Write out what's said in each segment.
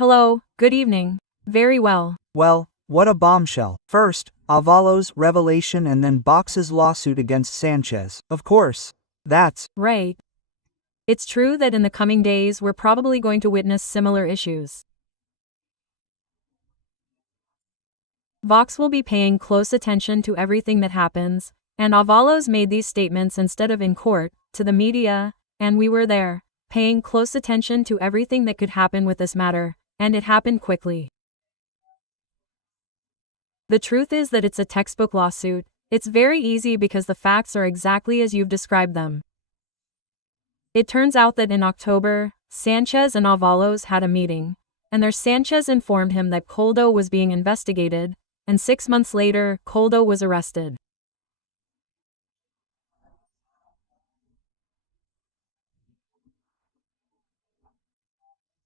Hello, good evening. Very well. Well, what a bombshell. First, Avalo's revelation and then VOX's lawsuit against Sanchez. Of course. That's right. It's true that in the coming days we're probably going to witness similar issues. VOX will be paying close attention to everything that happens, and Avalos made these statements instead of in court, to the media, and we were there, paying close attention to everything that could happen with this matter, and it happened quickly. The truth is that it's a textbook lawsuit. It's very easy because the facts are exactly as you've described them. It turns out that in October, Sanchez and Avalos had a meeting, and there Sanchez informed him that Coldo was being investigated, and 6 months later, Coldo was arrested.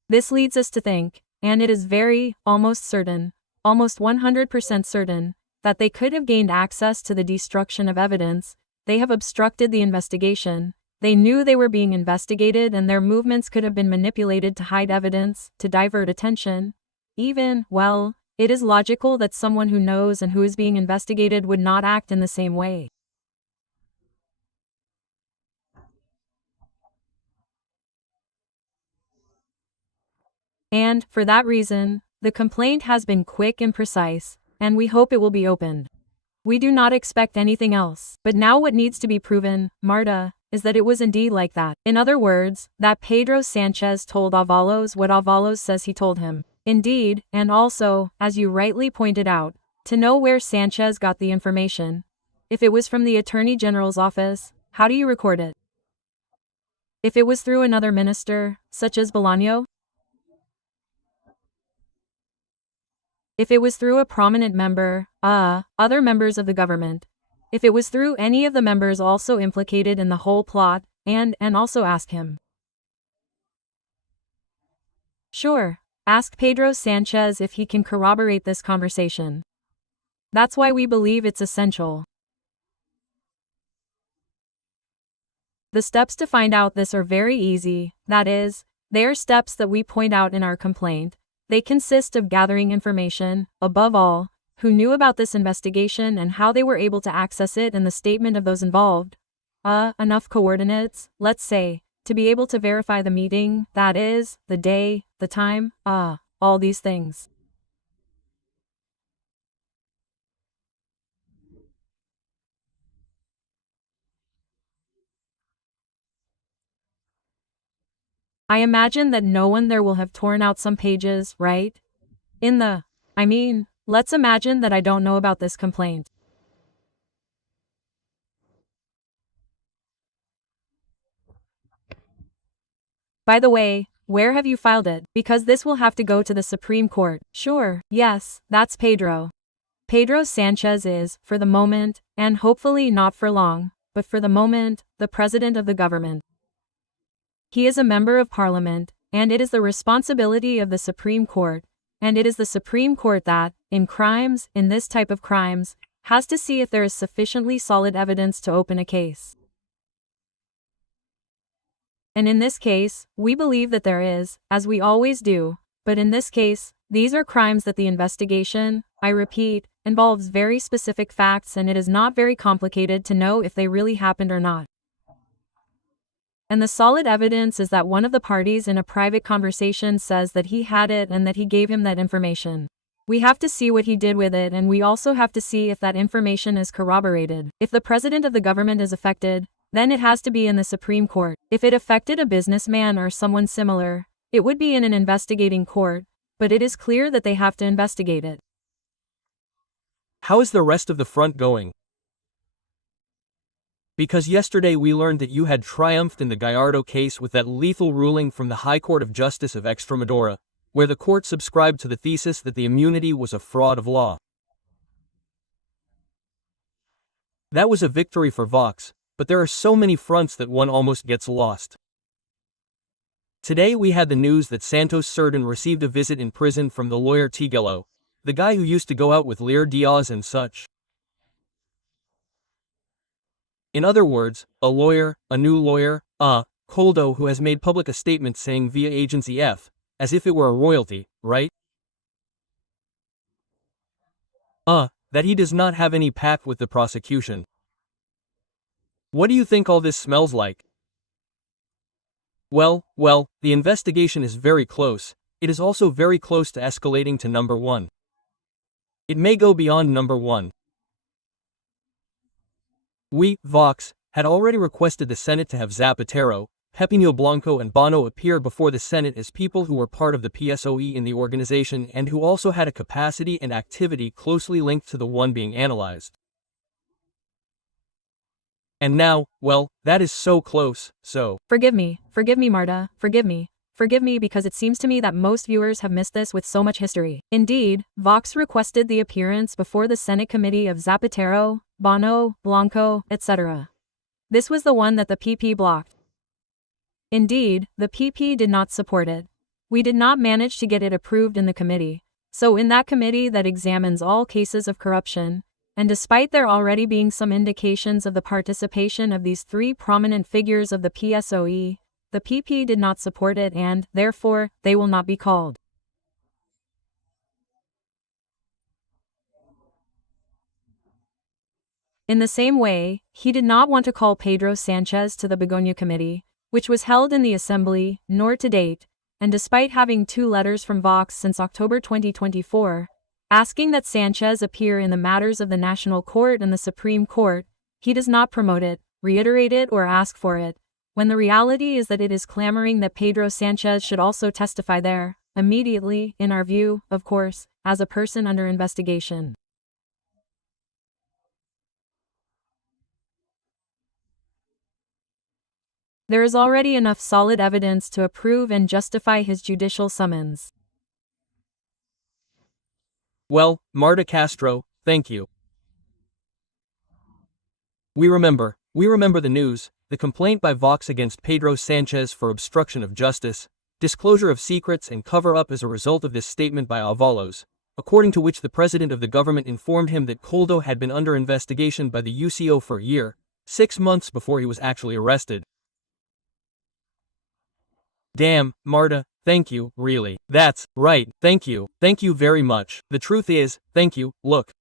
This leads us to think, and it is very, almost certain, almost 100% certain, that they could have gained access to the destruction of evidence. They have obstructed the investigation. They knew they were being investigated and their movements could have been manipulated to hide evidence, to divert attention. Even, well, it is logical that someone who knows and who is being investigated would not act in the same way. And, for that reason, the complaint has been quick and precise, and we hope it will be opened. We do not expect anything else. But now what needs to be proven, Marta, is that it was indeed like that. In other words, that Pedro Sánchez told Avalos what Avalos says he told him. Indeed, and also, as you rightly pointed out, to know where Sánchez got the information. If it was from the Attorney General's office, how do you record it? If it was through another minister, such as Bolaño? If it was through a prominent member, other members of the government. If it was through any of the members also implicated in the whole plot, and also ask him. Sure, ask Pedro Sánchez if he can corroborate this conversation. That's why we believe it's essential. The steps to find out this are very easy, that is, they are steps that we point out in our complaint. They consist of gathering information, above all, who knew about this investigation and how they were able to access it and the statement of those involved. Enough coordinates, let's say, to be able to verify the meeting, that is, the day, the time, all these things. I imagine that no one there will have torn out some pages, right? Let's imagine that I don't know about this complaint. By the way, where have you filed it? Because this will have to go to the Supreme Court. Sure, yes, that's Pedro. Pedro Sánchez is, for the moment, and hopefully not for long, but for the moment, the president of the government. He is a member of parliament, and it is the responsibility of the Supreme Court, and it is the Supreme Court that, in crimes, in this type of crimes, has to see if there is sufficiently solid evidence to open a case. And in this case, we believe that there is, as we always do, but in this case, these are crimes that the investigation, I repeat, involves very specific facts and it is not very complicated to know if they really happened or not. And the solid evidence is that one of the parties in a private conversation says that he had it and that he gave him that information. We have to see what he did with it and we also have to see if that information is corroborated. If the president of the government is affected, then it has to be in the Supreme Court. If it affected a businessman or someone similar, it would be in an investigating court, but it is clear that they have to investigate it. How is the rest of the front going? Because yesterday we learned that you had triumphed in the Gallardo case with that lethal ruling from the High Court of Justice of Extremadura, where the court subscribed to the thesis that the immunity was a fraud of law. That was a victory for VOX, but there are so many fronts that one almost gets lost. Today we had the news that Santos Cerdán received a visit in prison from the lawyer Tiguelo, the guy who used to go out with Lear Diaz and such. In other words, a lawyer, a new lawyer, Coldo, who has made public a statement saying via Agency F as if it were a royalty, right? That he does not have any pact with the prosecution. What do you think all this smells like? Well, the investigation is very close. It is also very close to escalating to number 1. It may go beyond number 1. We, VOX, had already requested the Senate to have Zapatero, Pepino Blanco and Bono appear before the Senate as people who were part of the PSOE in the organization and who also had a capacity and activity closely linked to the one being analyzed. And now, well, that is so close, so… Forgive me, Marta, forgive me because it seems to me that most viewers have missed this with so much history. Indeed, VOX requested the appearance before the Senate committee of Zapatero, Bono, Blanco, etc. This was the one that the PP blocked. Indeed, the PP did not support it. We did not manage to get it approved in the committee. So in that committee that examines all cases of corruption, and despite there already being some indications of the participation of these 3 prominent figures of the PSOE, the PP did not support it and, therefore, they will not be called. In the same way, he did not want to call Pedro Sánchez to the Begoña Committee, which was held in the Assembly, nor to date, and despite having 2 letters from VOX since October 2024, asking that Sánchez appear in the matters of the National Court and the Supreme Court, he does not promote it, reiterate it or ask for it, when the reality is that it is clamoring that Pedro Sánchez should also testify there, immediately, in our view, of course, as a person under investigation. There is already enough solid evidence to approve and justify his judicial summons. Well, Marta Castro, thank you. We remember the news, the complaint by VOX against Pedro Sánchez for obstruction of justice, disclosure of secrets and cover-up as a result of this statement by Avalos, according to which the president of the government informed him that Coldo had been under investigation by the UCO for a year, 6 months before he was actually arrested. Damn, Marta, thank you, really. That's right, thank you very much. The truth is, thank you, look.